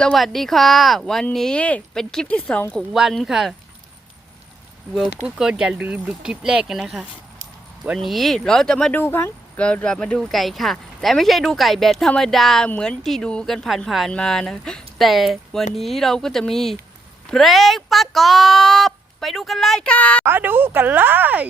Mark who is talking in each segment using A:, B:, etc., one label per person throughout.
A: สวัสดีค่ะ วันนี้เป็นคลิปที่สองของวันค่ะเวลกูก็อย่าลืมดูคลิปแรกกันนะคะ วันนี้เราจะมาดูครั้งเราจะมาดูไก่ค่ะ แต่ไม่ใช่ดูไก่แบบธรรมดาเหมือนที่ดูกันผ่านๆมานะ แต่วันนี้เราก็จะมีเพลงประกอบ ไปดูกันเลยค่ะมาดูกันเลย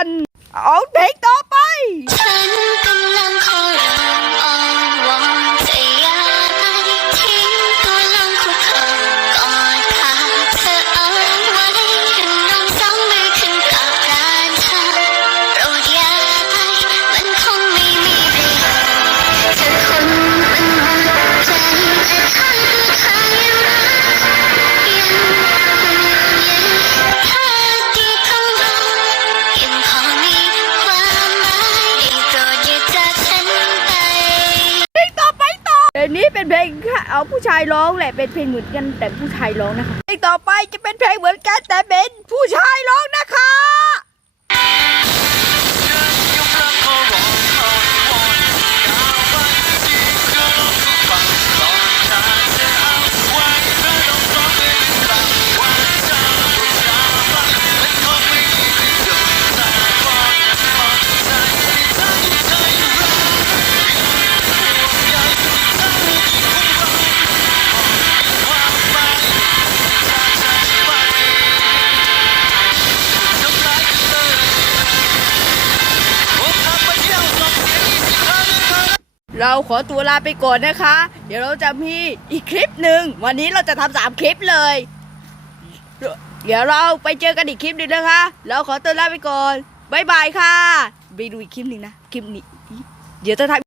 B: กัน เอาเพลงต่อไป
A: ลง
C: นี้เป็นเพ
A: ลงเอาผู้ชายร้องแหละเป็นเพลงเหมือนกันแต่ผู้ชายร้องนะคะเพลงต่อไปจะเป็นเพลงเหมือนกันแต่เป็นผู้ชายร้องนะคะ เราขอตัวลาไปก่อนนะคะ เดี๋ยวเราจะมีอีกคลิปหนึ่งวันนี้เราจะทำสามคลิปเลย เดี๋ยวเราไปเจอกันอีกคลิปหนึ่งนะคะ เราขอตัวลาไปก่อนบายบายค่ะ ไปดูอีกคลิปหนึ่งนะ คลิปนี้ เดี๋ยวจะทำ